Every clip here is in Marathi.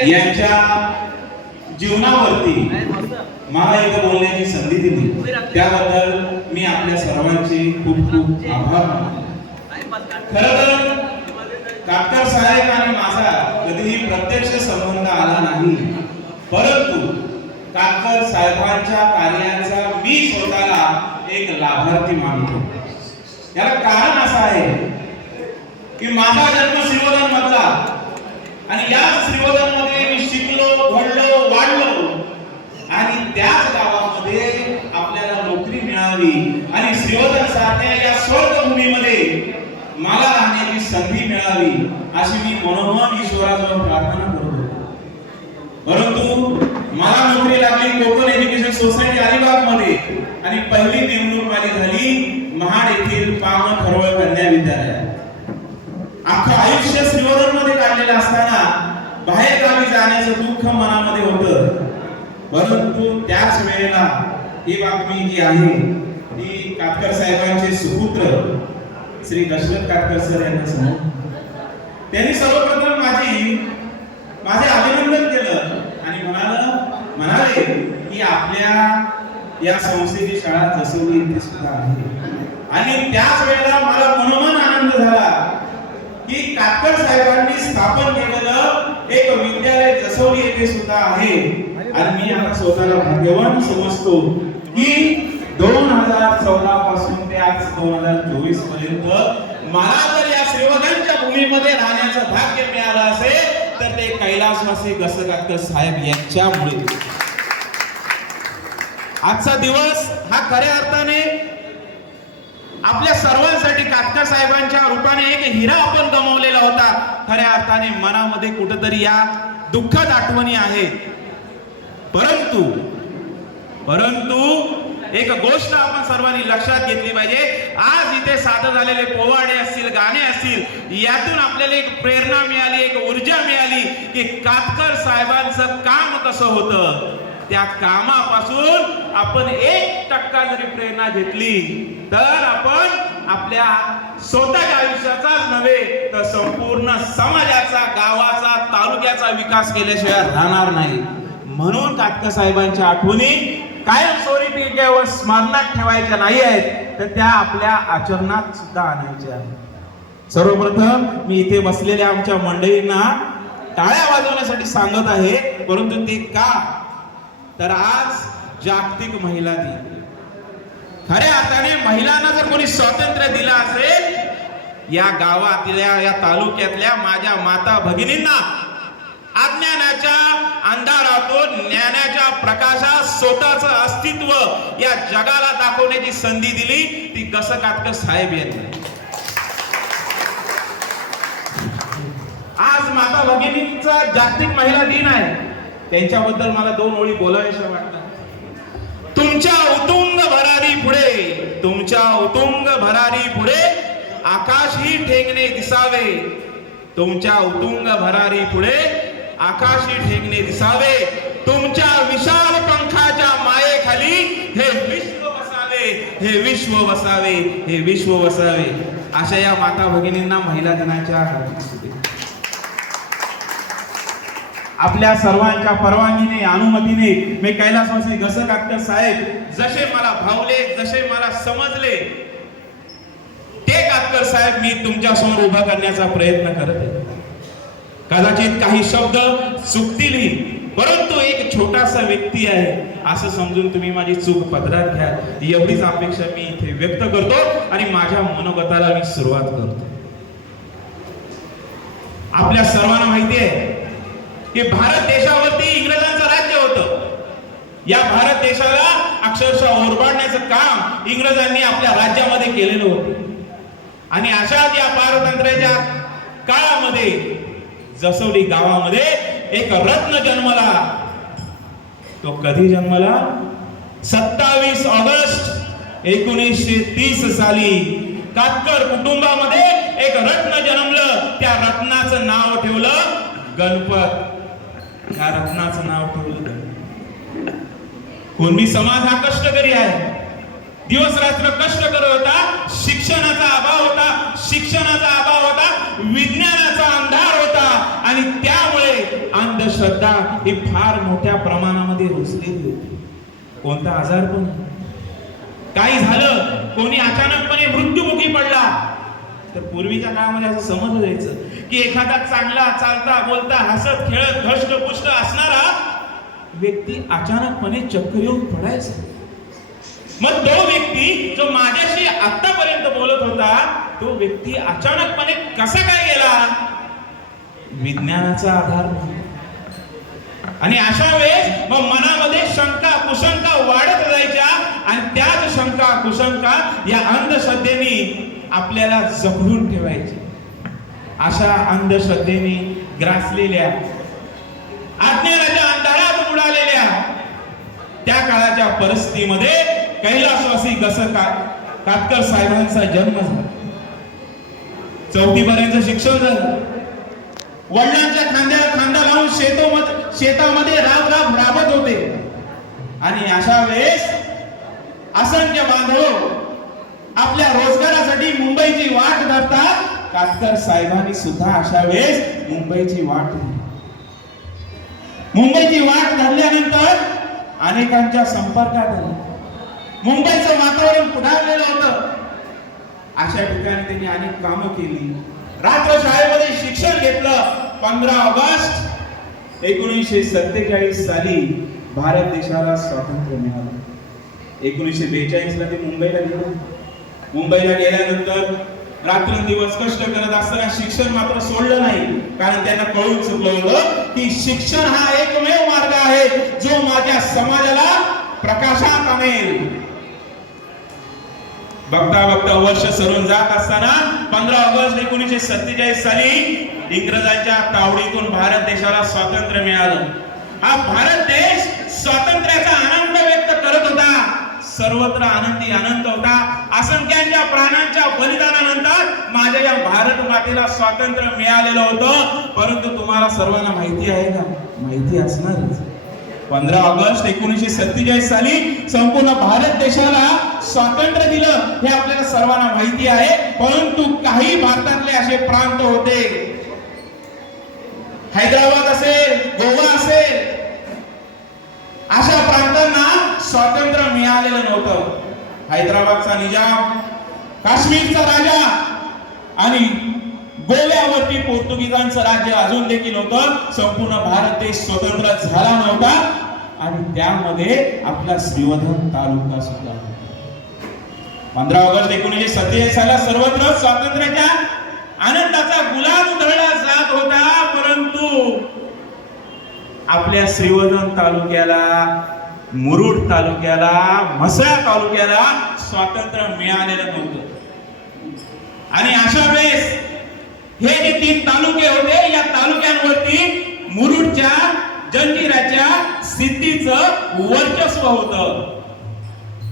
यांच्या जीवनावरती मला इथं बोलण्याची संधी दिली. त्याबद्दल मी आपल्या सर्वांचे खूप खूप आभार खरं तर काटकर साहेब आणि माझा कधीही प्रत्यक्ष संबंध आला नाही. परंतु काटकर साहेबांच्या कार्याचा मी स्वतःला एक लाभार्थी मानतो. याला कारण असं आहे की माझा जन्म श्रीवर्धन मधला आणि या श्रीवर्धन मी शिकलो घडलो वाढलो. आणि त्याच गावामध्ये आपल्याला नोकरी मिळावी आणि श्रीवदन सारख्या या स्वर्गभूमीमध्ये मला राहण्याची संधी मिळावी अशी मी मनोमन ईश्वराजवळ प्रार्थना करतो. परंतु मला नोकरी लागली कोकण एज्युकेशन सोसायटी अलिबागमध्ये आणि पहिली नेमणूक माझी झाली महाड येथील पाम खरवळ कन्या विद्यालयात. अख्खं आयुष्य श्रीवरणमध्ये काढलेलं असताना बाहेर गावी जाण्याचं दुःख मनामध्ये होतं. परंतु त्याच वेळेला ही बातमी जी आहे. ती काटकर साहेबांचे सुपुत्र श्री दशरथ काटकर सर यांना सांग. त्यांनी सर्वप्रथम माझी माझे अभिनंदन केलं आणि म्हणाल म्हणाले की आपल्या या संस्थेची शाळा जसवली इथे सुद्धा आहे. आणि त्याच वेळेला मला मनोमन आनंद झाला. की साहेबांनी स्थापन केलेलं एक विद्यालय जसवली येथे सुद्धा आहे. आणि मी आता स्वतःला भाग्यवान समजतो की दोन हजार चौदा पासून ते आज दोन हजार चोवीसपर्यंत मला जर या श्रीवर्धनच्या भूमीमध्ये राहण्याचं भाग्य मिळालं असेल तर ते कैलासवासी गस काटकर साहेब यांच्यामुळे. आजचा दिवस हा खऱ्या अर्थाने आपल्या सर्वांसाठी काटकर साहेबांच्या रूपाने एक हिरा आपण गमावलेला होता. खऱ्या अर्थाने मनामध्ये कुठंतरी या दुःखद आठवणी आहेत परंतु परंतु एक गोष्ट आपण सर्वांनी लक्षात घेतली पाहिजे. आज इथे सादर झालेले पोवाडे असतील गाणे असतील यातून आपल्याला एक प्रेरणा मिळाली एक ऊर्जा मिळाली की कातकर साहेबांचं काम कसं होतं? त्या कामापासून आपण एक टक्का जरी प्रेरणा घेतली तर आपण आपल्या स्वतःच्या आयुष्याचाच नव्हे तर संपूर्ण समाजाचा गावाचा तालुक्याचा विकास केल्याशिवाय राहणार नाही. म्हणून काटकर साहेबांच्या आठवणी कायम स्वरूपी केवळ स्मरणात ठेवायच्या नाही आहेत तर त्या आपल्या आचरणात सुद्धा आणायच्या आहेत. सर्वप्रथम मी इथे बसलेल्या आमच्या मंडळींना टाळ्या वाजवण्यासाठी सांगत आहे परंतु ते का तर आज जागतिक महिला दिन. खऱ्या अर्थाने महिलांना जर कोणी स्वातंत्र्य दिलं असेल या गावातल्या या तालुक्यातल्या माझ्या माता भगिनींना अज्ञानाच्या अंधारातून ज्ञानाच्या प्रकाशात स्वतःच अस्तित्व या जगाला दाखवण्याची संधी दिली ती कस काटक साहेब यांनी. आज माता भगिनींचा जागतिक महिला दिन आहे. त्यांच्याबद्दल मला दोन ओळी बोलाव्याशा वाटतात. तुमच्या उतुंग भरारी पुढे तुमच्या उतुंग भरारी पुढे आकाशही ठेंगणे दिसावे. तुमच्या उतुंग भरारी पुढे आकाशी ठेंगणे दिसावे. तुमच्या विशाल पंखाच्या मायेखाली हे विश्व वसावे हे विश्व वसावे हे विश्व वसावे अशा या माता भगिनींना महिला दिनाच्या हार्दिक शुभेच्छा. आपल्या सर्वांच्या परवानगीने अनुमतीने मी कैलासवासी घसक आक्टर साहेब जसे मला भावले जसे मला समजले ते काटकर साहेब मी तुमच्यासमोर उभा करण्याचा प्रयत्न करत आहे. कदाचित काही शब्द चुकतीलही परंतु एक छोटासा व्यक्ती आहे असं समजून तुम्ही माझी चूक पदरात घ्या. एवढीच अपेक्षा मी इथे व्यक्त करतो आणि माझ्या मनोगताला मी सुरुवात करतो. आपल्या सर्वांना माहिती आहे की भारत देशावरती इंग्रजांचं राज्य होतं. या भारत देशाला अक्षरशः ओरबाडण्याचं काम इंग्रजांनी आपल्या राज्यामध्ये केलेलं होतं. आणि अशाच या पारतंत्र्याच्या काळामध्ये जसवली गावामध्ये एक रत्न जन्मला. तो कधी जन्मला? सत्तावीस ऑगस्ट एकोणीसशे तीस साली कातकर कुटुंबामध्ये एक रत्न जन्मलं. त्या रत्नाचं नाव ठेवलं गणपत. त्या रत्नाचं नाव ठेवलं कोण? मी समाज हा कष्टकरी आहे. दिवस रात्र कष्ट करत होता शिक्षणाचा अभाव होता शिक्षणाचा अभाव होता विज्ञानाचा अंधार होता. आणि त्यामुळे अंधश्रद्धा ही फार मोठ्या प्रमाणामध्ये रुजलेली होती. कोणता आजार पण? काही झालं कोणी अचानकपणे मृत्युमुखी पडला. तर पूर्वीच्या काळामध्ये असं समज जायचं. की एखादा चांगला चालता बोलता हसत खेळत धष्टपुष्ट असणारा व्यक्ती अचानकपणे चक्कर येऊन पडायचा. मग तो व्यक्ती जो माझ्याशी आतापर्यंत बोलत होता तो व्यक्ती अचानकपणे कसा काय गेला? विज्ञानाचा आधार आणि अशा वेळेस मग मनामध्ये शंका कुशंका वाढत जायच्या आणि त्याच शंका कुशंका या अंधश्रद्धेने आपल्याला जखडून ठेवायची. अशा अंधश्रद्धेने ग्रासलेल्या अज्ञानाच्या अंधारात बुडालेल्या त्या काळाच्या परिस्थितीमध्ये कैलासवासी कसं का कातकर साहेबांचा जन्म झाला. चौथी पर्यंत शिक्षण झालं. वडिलांच्या खांद्यावर खांदा लावून शेतोमत शेतामध्ये राब राब राबत होते. आणि अशा वेळेस असंख्य बांधव आपल्या रोजगारासाठी मुंबईची वाट धरतात. कातकर साहेबांनी सुद्धा अशा वेळेस मुंबईची वाट धरली मुंबईची वाट धरल्यानंतर अनेकांच्या संपर्कात आले. मुंबईचं वातावरण पुढारलेलं होतं. अशा ठिकाणी त्यांनी अनेक कामं केली. रात्र शाळेमध्ये शिक्षण घेतलं. पंधरा ऑगस्ट एकोणीसशे सत्तेचाळीस साली भारत देशाला स्वातंत्र्य मिळालं. एकोणीसशे बेचाळीस ला ते मुंबईला गेलं. मुंबईला गेल्यानंतर रात्रंदिवस कष्ट करत असताना शिक्षण मात्र सोडलं नाही. कारण त्यांना कळून चुकलं होतं की शिक्षण हा एकमेव मार्ग आहे जो माझ्या समाजाला प्रकाशात आणेल. बघता बघता वर्ष सरून जात असताना पंधरा ऑगस्ट एकोणीसशे सत्तेचाळीस साली इंग्रजांच्या तावडीतून भारत देशाला स्वातंत्र्य मिळालं. हा भारत देश स्वातंत्र्याचा आनंद व्यक्त करत होता सर्वत्र आनंदी आनंद होता. असंख्यांच्या प्राणांच्या बलिदानानंतर माझ्या या भारत मातेला स्वातंत्र्य मिळालेलं होतं. परंतु तुम्हाला सर्वांना माहिती आहे का? माहिती असणारच. पंधरा ऑगस्ट एकोणीसशे सत्तेचाळीस साली संपूर्ण भारत देशाला स्वातंत्र्य दिलं हे आपल्याला सर्वांना माहिती आहे. परंतु काही भारतातले असे प्रांत होते. हैदराबाद असेल गोवा असेल अशा प्रांतांना स्वातंत्र्य मिळालेलं नव्हतं. हैदराबादचा निजाम काश्मीरचा राजा आणि गोव्यावरती पोर्तुगीजांचं राज्य अजून देखील होतं. संपूर्ण भारत देश स्वतंत्र झाला नव्हता आणि त्यामध्ये आपला श्रीवर्धन तालुका सुद्धा पंधरा ऑगस्ट एकोणीसशे सत्तेचाळीस साला सर्वत्र स्वातंत्र्याच्या आनंदाचा गुलाब उधळला जात होता परंतु आपल्या श्रीवर्धन तालुक्याला मुरुड तालुक्याला म्हसळा तालुक्याला स्वातंत्र्य मिळालेलं नव्हतं. आणि अशा वेळेस हे जे तीन तालुके होते या तालुक्यांवरती मुरुडच्या जंजिराच्या सिद्धीचं वर्चस्व होतं.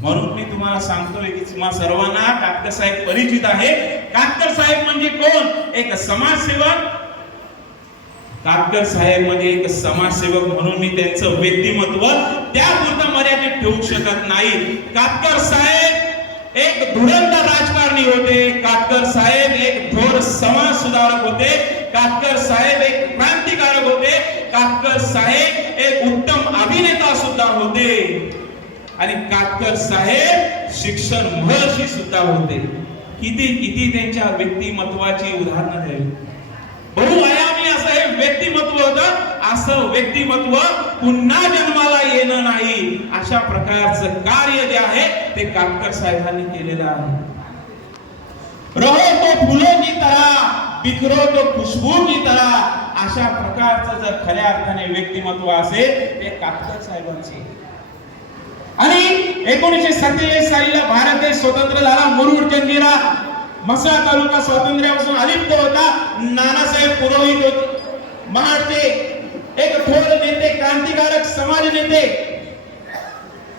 म्हणून मी तुम्हाला सांगतोय की तुम्हा सर्वांना कातकर साहेब परिचित आहे कातकर साहेब म्हणजे कोण? एक समाजसेवक कातकर साहेब म्हणजे एक समाजसेवक म्हणून मी त्यांचं व्यक्तिमत्व त्यापुरतं मर्यादित ठेवू शकत नाही. काटकर साहेब एक धुरंत राजकारणी होते. काटकर साहेब एक थोर समाज सुधारक होते. काटकर साहेब एक क्रांतिकारक होते. काटकर साहेब एक उत्तम अभिनेता सुद्धा होते. आणि काटकर साहेब शिक्षण महर्षी सुद्धा होते. किती किती त्यांच्या व्यक्तिमत्वाची उदाहरणं द्यावी बहु व्यक्तिमत्व होतं असं व्यक्तिमत्व पुन्हा जन्माला येणं नाही. अशा प्रकारचं कार्य जे आहे ते कातकर साहेबांनी केलेलं आहे. रहो तो फुलो की तरह बिखरो तो खुशबू की तरह अशा प्रकारचं जर खऱ्या अर्थाने व्यक्तिमत्व असेल ते कातकर साहेबांचे. आणि एकोणीशे सत्तेचाळीस सालीला भारत देश स्वतंत्र झाला मुरुड जंजिरा मसा तालुका स्वातंत्र्यापासून अलिप्त होता. नानासाहेब पुरोहित होते. महाडचे एक थोर नेते क्रांतिकारक समाज नेते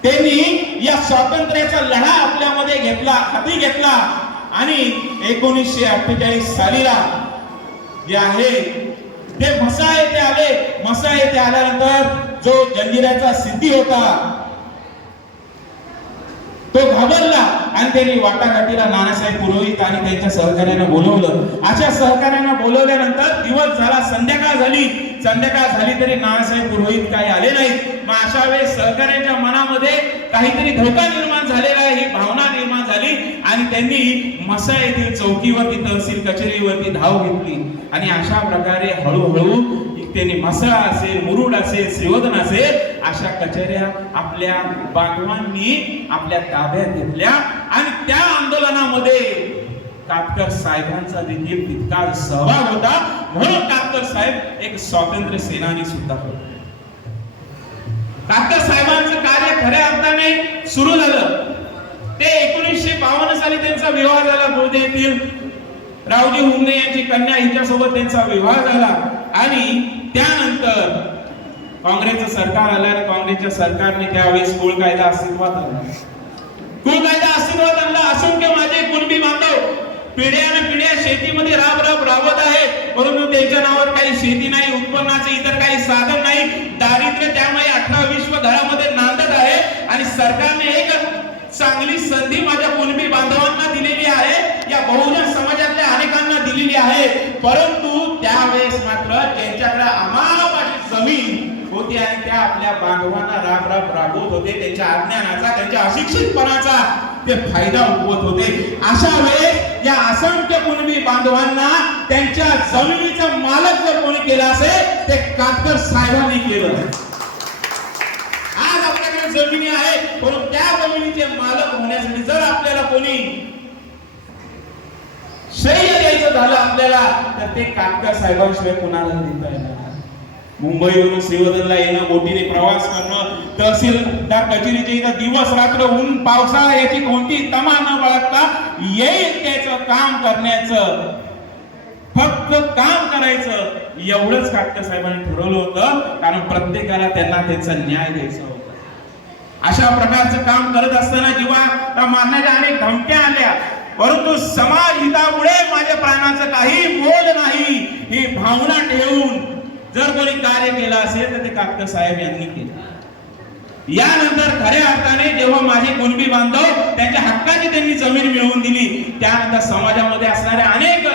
त्यांनी या स्वातंत्र्याचा लढा आपल्यामध्ये घेतला हाती घेतला. आणि एकोणीसशे अठ्ठेचाळीस सालीला जे आहे ते म्हसा येथे आले. म्हसा येथे आल्यानंतर जो जंजिराचा सिद्धी होता तो घाबरला. आणि त्यांनी वाटाघाटीला नानासाहेब पुरोहित आणि त्यांच्या सहकार्यानं बोलवलं. अशा सहकार्यानं बोलवल्यानंतर दिवस झाला संध्याकाळ झाली. संध्याकाळ झाली तरी नानासाहेब पुरोहित काही आले नाहीत. मग अशा वेळेस सहकार्यांच्या मनामध्ये काहीतरी धोका निर्माण झालेला आहे ही भावना निर्माण झाली आणि त्यांनी मसा येथील चौकीवरती तहसील कचेरीवरती धाव घेतली. आणि अशा प्रकारे हळूहळू त्यांनी मसा असेल मुरुड असेल सेवदन असेल अशा कचेऱ्या आपल्या बांधवांनी आपल्या ताब्यात घेतल्या आणि त्या आंदोलनामध्ये कातकर साहेबांचा देखील तितकाच सहभाग होता. म्हणून कातकर साहेब एक स्वातंत्र्य सेनानी सुद्धा होते. कातकर साहेबांचं कार्य खऱ्या अर्थाने सुरू झालं. ते एकोणीसशे बावन्न साली त्यांचा विवाह झाला बोर्दे येथील रावजी हुंगणे यांची कन्या हिच्यासोबत त्यांचा विवाह झाला. आणि त्यानंतर काँग्रेसचं सरकार आलं आणि काँग्रेसच्या सरकारने त्यावेळेस कुळ कायदा अस्तित्वात आणला. कुळ कायदा अस्तित्वात आणला. असंख्य माझे कुणबी बांधव पिढ्यान पिढ्या शेतीमध्ये राब राब राबत आहेत. परंतु त्यांच्या नावावर काही शेती नाही उत्पन्नाचे इतर काही साधन नाही. दारिद्र्य त्यामुळे अठरा विश्व घरामध्ये नांदत आहे. आणि सरकारने एक चांगली संधी माझ्या कुणबी बांधवांना दिलेली आहे. या बहुजन समाजातल्या अनेकांना दिलेली आहे. परंतु त्यावेळेस मात्र त्यांच्याकडे अमापाची जमीन होती आणि त्या आपल्या बांधवांना राब राब राबवत होते त्यांच्या अज्ञानाचा त्यांच्या अशिक्षितपणाचा ते फायदा उठवत होते. अशा वेळेस या असंख्य कुणबी बांधवांना त्यांच्या जमिनीचा मालक जर कोणी केला असेल ते कातकर साहेबांनी केलं. जमिनी आहे परंतु त्या जमिनीचे मालक होण्यासाठी जर आपल्याला कोणी श्रेय द्यायचं झालं आपल्याला तर ते काटकर साहेबांशिवाय कुणाला देता येणार मुंबईवरून श्रीवर्धनला येणं बोटीने प्रवास करणं तहसील त्या कचेरीच्या इथं दिवस रात्र ऊन पावसाळा याची कोणती तमा न बाळगता येईल त्याचं काम करण्याचं फक्त काम करायचं एवढंच काटकर साहेबांनी ठरवलं होतं. कारण प्रत्येकाला त्यांना त्यांचा न्याय द्यायचा होता. अशा प्रकारचं काम करत असताना जेव्हा त्या मारण्याच्या अनेक धमक्या आल्या परंतु समाज हितामुळे माझ्या प्राणाचं काही मोल नाही ही भावना ठेवून जर कोणी कार्य केलं असेल तर ते काका साहेब यांनी केलं. यानंतर खऱ्या अर्थाने जेव्हा माझे कुणबी बांधव त्यांच्या हक्काची त्यांनी जमीन मिळवून दिली त्यानंतर समाजामध्ये असणाऱ्या अनेक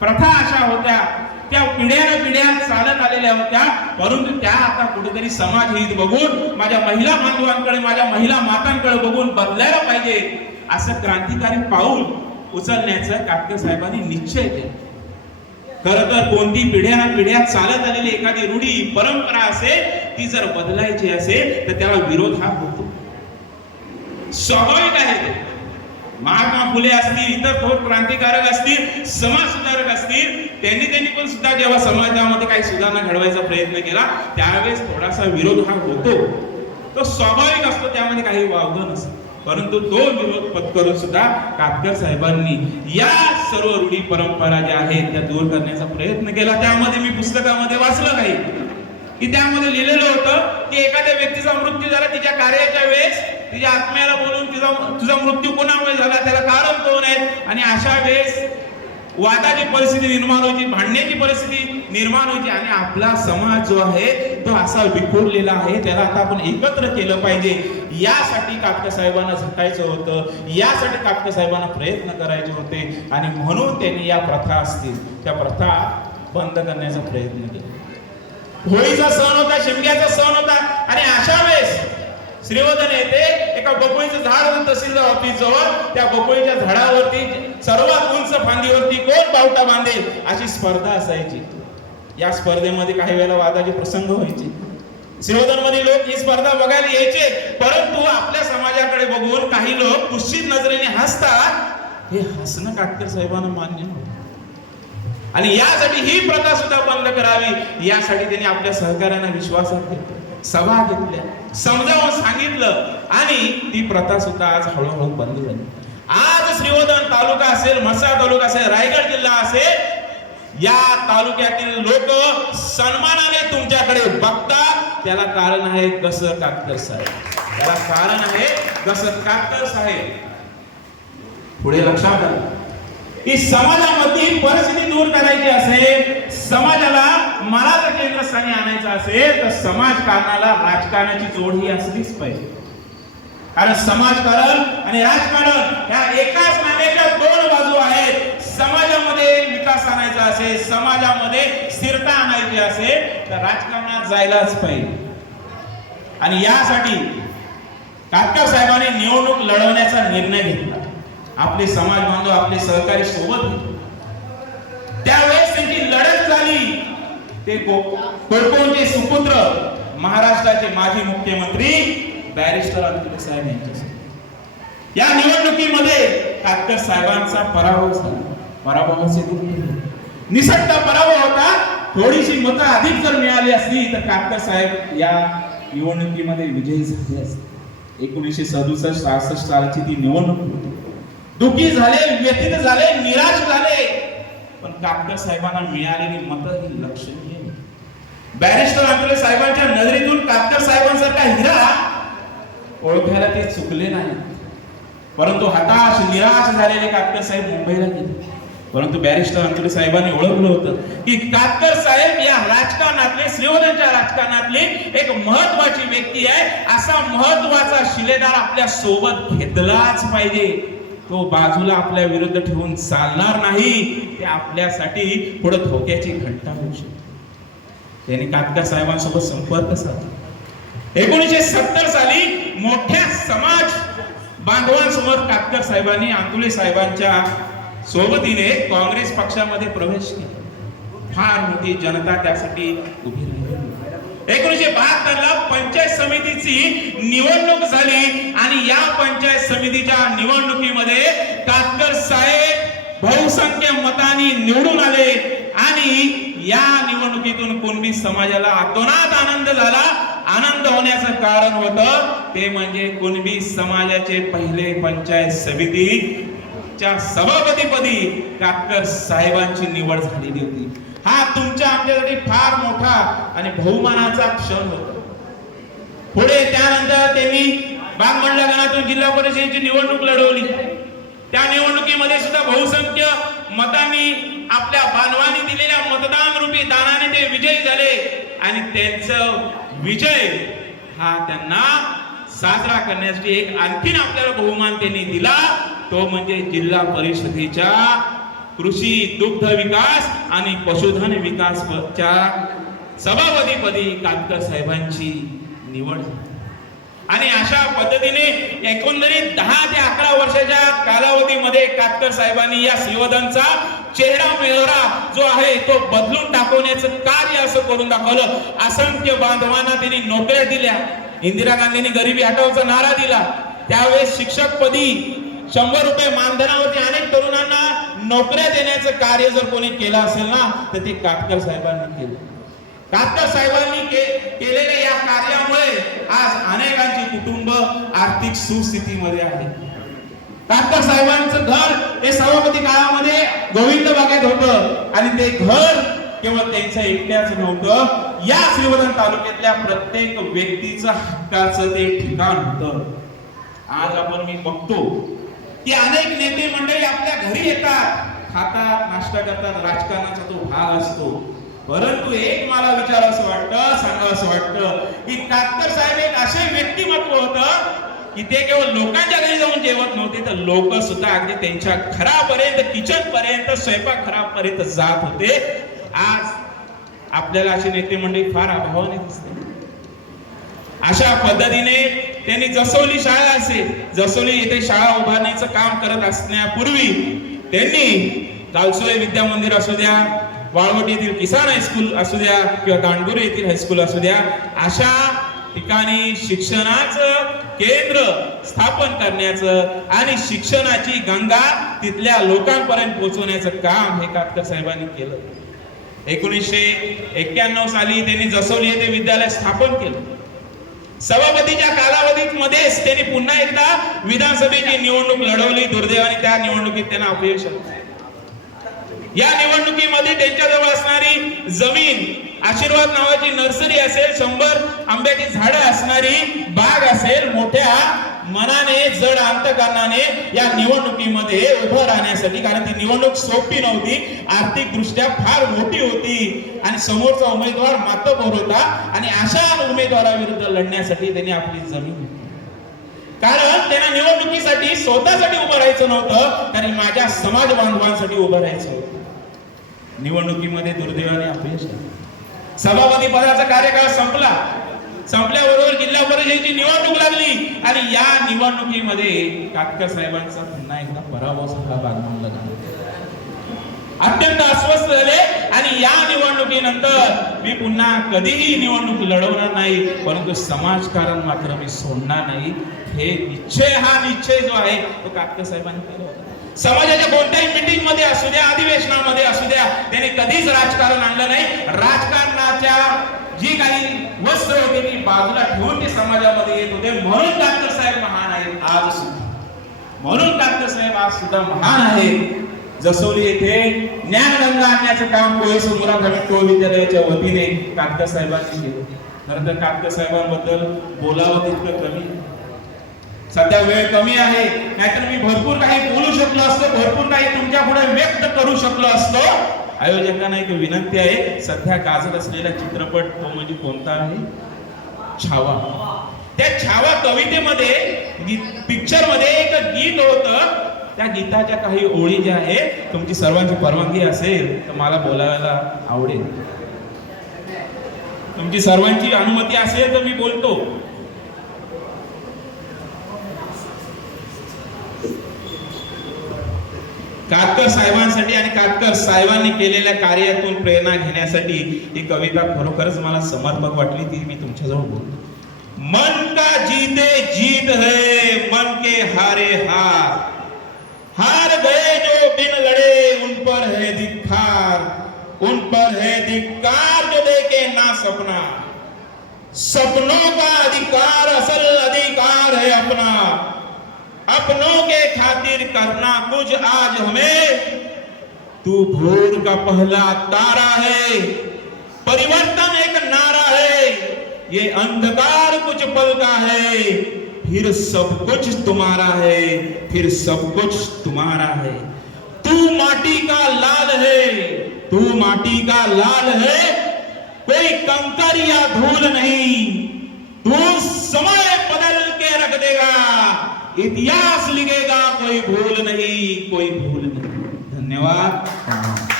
प्रथा अशा होत्या त्या पिढ्यान पिढ्या चालत आलेल्या होत्या. परंतु त्या आता कुठेतरी समाज हित बघून माझ्या महिला बांधवांकडे माझ्या महिला मातांकडे बघून बदलायला पाहिजे असं क्रांतिकारी पाऊल उचलण्याचं काटके साहेबांनी निश्चय केला. खर तर कोणती पिढ्या पिढ्या चालत आलेली एखादी रूढी परंपरा असेल ती जर बदलायची असेल तर त्याला विरोध हा होतो. स्वाभाविक आहे ते. महात्मा फुले असतील इतर थोर क्रांतिकारक असतील समाज सुधारक असतील त्यांनी त्यांनी पण सुद्धा जेव्हा समाजामध्ये काही सुधारणा घडवायचा प्रयत्न केला त्यावेळेस थोडासा विरोध हा होतो. तो स्वाभाविक असतो त्यामध्ये काही वावग नसतं. परंतु तो विरोध पत्करून सुद्धा कातकर साहेबांनी या सर्व रूढी परंपरा ज्या आहेत त्या दूर करण्याचा प्रयत्न केला. त्यामध्ये मी पुस्तकामध्ये वाचलं काही. की त्यामध्ये लिहिलेलं होतं की एखाद्या व्यक्तीचा मृत्यू झाला तिच्या कार्याच्या वेळेस तिच्या आत्म्याला बोलून तिचा तुझा मृत्यू कोणामुळे झाला त्याला कारण कोण आहे आणि अशा वेळेस वादाची परिस्थिती निर्माण व्हायची भांडण्याची परिस्थिती निर्माण व्हायची आणि आपला समाज जो आहे तो असा विखुरलेला आहे. त्याला आता आपण एकत्र केलं पाहिजे. यासाठी कापके साहेबांना झटायचं होतं. यासाठी कापके साहेबांना प्रयत्न करायचे होते. आणि म्हणून त्यांनी या प्रथा असतील त्या प्रथा बंद करण्याचा प्रयत्न केला. होळीचा सण होता शिमग्याचा सण होता. आणि अशा वेळेस श्रीवर्धन येथे एका बकुळीचं झाड होतं तहसीलदार ऑफिस जवळ त्या बकुळीच्या झाडावरती सर्वात उंच फांदीवरती कोण बावटा बांधेल अशी स्पर्धा असायची. या स्पर्धेमध्ये काही वेळेला वादाचे प्रसंग व्हायचे. श्रीवर्धनमध्ये लोक ही स्पर्धा बघायला यायचे परंतु आपल्या समाजाकडे बघून काही लोक कुश्चित नजरेने हसतात. हे हसणं काटकर साहेबांना मान्य नव्हतं. आणि यासाठी ही प्रथा सुद्धा बंद करावी यासाठी त्यांनी आपल्या सहकार्यांना विश्वासात घेतलं सभा घेतल्या समजावून सांगितलं आणि ती प्रथा सुद्धा आज हळूहळू बंद झाली. आज श्रीवर्धन तालुका असेल म्हसा तालुका असेल रायगड जिल्हा असेल या तालुक्यातील लोक सन्मानाने तुमच्याकडे बघतात. त्याला कारण आहे कसं कातकर साहेब? त्याला कारण आहे कसं कातकर साहेब? पुढे लक्षात आलं. ही समाजामध्ये परिस्थिती दूर करायची असेल समाजाला मला जर केंद्रस्थानी आणायचं असेल तर समाजकारणाला राजकारणाची जोड ही असलीच पाहिजे. कारण समाजकारण आणि राजकारण ह्या एकाच नाण्याच्या दोन बाजू आहेत. समाजामध्ये विकास आणायचा असेल समाजामध्ये स्थिरता आणायची असेल तर राजकारणात जायलाच पाहिजे. आणि यासाठी काटकर साहेबांनी निवडणूक लढवण्याचा निर्णय घेतला. आपले समाज बांधव आपले सहकारी सोबत होते. त्यावेळेस त्यांची लढत झाली. ते कोळकोणचे सुपुत्र महाराष्ट्राचे माजी मुख्यमंत्री बॅरिस्टर अंतुले साहेब यांच्यासोबत. या निवडणुकीमध्ये काटकर साहेबांचा पराभव झाला. पराभवाचे म्हणजे निसटता पराभव होता. थोडीशी मतं अधिक जर मिळाली असती तर काटकर साहेब या निवडणुकीमध्ये विजयी झाले असते. एकोणीसशे सदुसष्ट सहासष्ट सालची ती निवडणूक होती. दुखी झाले व्यथित झाले निराश झाले. पण काटकर साहेबांना मिळालेली मतं ही लक्षणीय बॅरिस्टर अंतरे साहेबांच्या नजरेतून काटकर साहेबांसारखा हिरा ओळखायला ते चुकले नाही. परंतु हताश निराश झालेले काटकर साहेब मुंबईला गेले. परंतु बॅरिस्टर अंतरे साहेबांनी ओळखलं होतं की काटकर साहेब या राजकारणातले श्रीवर्धनच्या राजकारणातली एक महत्वाची व्यक्ती आहे. असा महत्त्वाचा शिलेदार आपल्यासोबत घेतलाच पाहिजे. तो बाजूला आपल्या विरुद्ध ठेवून चालणार नाही ते आपल्यासाठी पुढे धोक्याची घंटा होऊ शकते. त्यांनी काटकर साहेबांसोबत संपर्क साधला. एकोणीसशे सत्तर साली मोठ्या समाज बांधवांसमोर काटकर साहेबांनी आंतुले साहेबांच्या सोबतीने काँग्रेस पक्षामध्ये प्रवेश केला. फार मोठी जनता त्यासाठी उभी राहिली. एकोणीसशे बहात्तर ला पंचायत समितीची निवडणूक झाली आणि या पंचायत समितीच्या निवडणुकीमध्ये काटकर साहेब बहुसंख्य मतांनी निवडून आले आणि या निवडणुकीतून कुणबी समाजाला अतोनात आनंद झाला. आनंद होण्याचं कारण होतं ते म्हणजे कुणबी समाजाचे पहिले पंचायत समितीच्या सभापतीपदी काटकर साहेबांची निवड झालेली होती. हा तुमच्या आमच्यासाठी फार मोठा आणि बहुमानाचा क्षण होता. पुढे त्यानंतर त्यांनी बागमंडला गणातून जिल्हा परिषदेची निवडणूक लढवली. त्या निवडणुकीमध्ये सुद्धा बहुसंख्य मतांनी आपल्या बांधवांनी दिलेल्या मतदान रूपी दानाने ते विजयी झाले आणि त्यांचं विजय हा त्यांना साजरा करण्यासाठी एक आणखीन आपल्याला बहुमान त्यांनी दिला. तो म्हणजे जिल्हा परिषदेच्या कृषी दुग्ध विकास आणि पशुधन विकासच्या सभापतीपदी काटकर साहेबांची निवड आणि अशा पद्धतीने एकंदरीत दहा ते अकरा वर्षाच्या कालावधीमध्ये काटकर साहेबांनी या श्रीवदनचा चेहरा मेहरा जो आहे तो बदलून टाकवण्याचं कार्य असं करून दाखवलं. असंख्य बांधवांना त्यांनी नोकऱ्या दिल्या. इंदिरा गांधींनी गरिबी हटावचा नारा दिला. त्यावेळेस शिक्षकपदी शंभर रुपये मानधनावरती अनेक तरुणांना नोकऱ्या देण्याचं कार्य जर कोणी केलं असेल ना तर ते काटकर साहेबांनी केलं. काटकर साहेबांनी के- केलेल्या या कार्यामुळे आज अनेकांची कुटुंब आर्थिक सुस्थितीमध्ये आहे. काटकर साहेबांचं घर हे सभापती काळामध्ये गोविंद बागेत होतं आणि ते घर केवळ त्यांचं एकट्याच नव्हतं. या श्रीवर्धन तालुक्यातल्या प्रत्येक व्यक्तीचं हक्काचं ते ठिकाण होतं. आज आपण मी बघतो की अनेक नेते मंडळी आपल्या घरी येतात खातात नाश्ता करतात राजकारणाचा तो भाग असतो. परंतु एक मला विचार असं वाटतं सांगा असं वाटतं की काटकर साहेब एक असे व्यक्तिमत्व होतं की ते केवळ लोकांच्या घरी जाऊन जेवत नव्हते तर लोक सुद्धा अगदी त्यांच्या घरापर्यंत किचन पर्यंत स्वयंपाक घरापर्यंत जात होते. आज आपल्याला असे नेते मंडळी फार अभावाने दिसते अशा पद्धतीने त्यांनी जसोली शाळा असेल जसोली येथे शाळा उभारण्याचं काम करत असण्यापूर्वी त्यांनी गावसोळे विद्या मंदिर असू द्या वाळवट येथील किसान हायस्कूल असू द्या किंवा दांडगुरी येथील हायस्कूल असू द्या अशा ठिकाणी शिक्षणाचं केंद्र स्थापन करण्याचं आणि शिक्षणाची गंगा तिथल्या लोकांपर्यंत पोहोचवण्याचं काम हे काटकर साहेबांनी केलं. एकोणीसशे एक्क्याण्णव साली त्यांनी जसोली येथे विद्यालय स्थापन केलं. सभापतीच्या कालावधीत मध्येच त्यांनी पुन्हा एकदा विधानसभेची निवडणूक लढवली. दुर्दैवाने त्या निवडणुकीत त्यांना अपयश या निवडणुकीमध्ये त्यांच्याजवळ असणारी जमीन आशीर्वाद नावाची नर्सरी असेल शंभर आंब्याची झाडं असणारी बाग असेल मोठ्या मनाने जड अंतकरणाने या निवडणुकीमध्ये उभं राहण्यासाठी कारण ती निवडणूक सोपी नव्हती आर्थिक दृष्ट्या फार मोठी होती. आणि समोरचा उमेदवार मातबर होता आणि अशा उमेदवाराविरुद्ध लढण्यासाठी त्यांनी आपली जमीन कारण त्यांना निवडणुकीसाठी स्वतःसाठी उभं राहायचं नव्हतं तरी माझ्या समाज बांधवांसाठी उभं राहायचं होतं. निवडणुकीमध्ये दुर्दैवाने अपयश सभापती पदाचा कार्यकाळ संपला. संपल्याबरोबर जिल्हा परिषदेची निवडणूक लागली. आणि या निवडणुकीमध्ये काटकर साहेबांचा पुन्हा एकदा पराभव झाला बागमानला अत्यंत अस्वस्थ झाले. आणि या निवडणुकीनंतर मी पुन्हा कधीही निवडणूक लढवणार नाही परंतु समाजकारण मात्र मी सोडणार नाही. हे निश्चय हा निश्चय जो आहे तो काटकर साहेबांनी केला होता. समाजाच्या कोणत्याही मीटिंगमध्ये असू द्या अधिवेशनामध्ये असू द्या त्यांनी कधीच राजकारण आणलं नाही. राजकारणाच्या जी काही वस्त्र होते ती बाजूला ठेवून ते समाजामध्ये येत होते. म्हणून डॉक्टर साहेब महान आहेत आज सुद्धा. म्हणून डॉक्टर साहेब आज सुद्धा महान आहे जसोली येथे ज्ञानगंगा आणण्याचं काम कोळी मुराद विद्यालयाच्या वतीने काटकर साहेबांनी केलं. खरं तर काटकर साहेबांबद्दल बोलावं तितकं कमी. सध्या वेळ कमी आहे. नाहीतर मी भरपूर काही बोलू शकलो असतो भरपूर काही तुमच्यापुढे व्यक्त करू शकलो असतो. आयोजकांना एक विनंती आहे सध्या गाजत असलेला चित्रपट तो म्हणजे कोणता आहे? छावा. त्या छावा कवितेमध्ये पिक्चरमध्ये एक गीत होतं. त्या गीताच्या काही ओळी ज्या आहेत तुमची सर्वांची परवानगी असेल तर मला बोलायला आवडेल. तुमची सर्वांची अनुमती असेल तर मी बोलतो. काटकर साहेबांसाठी आणि काटकर साहेबांनी केलेल्या कार्यातून प्रेरणा घेण्यासाठी ही कविता खरोखरच मला समर्पक वाटली ती मी तुमच्याजवळ बोलतो. मन का जीते जीत है मन के हारे हार. हार गए जो बिन लड़े उन पर है धिक्कार. उन पर है धिक्कार जो देखे ना सपना. सपनों का अधिकार असल अधिकार है अपना. अपनों खातिर करना कुछ आज हमें। तू भोर का पहला तारा है, परिवर्तन एक नारा है, ये अंधकार कुछ पल का है, फिर सब कुछ तुम्हारा है, फिर सब कुछ तुम्हारा है। तू माटी का लाल है, तू माटी का लाल है, कोई कंकर या धूल नहीं, तू समय बदल के रख देगा। इतिहास लिखेगा कोई भूल नहीं कोई भूल नहीं। धन्यवाद।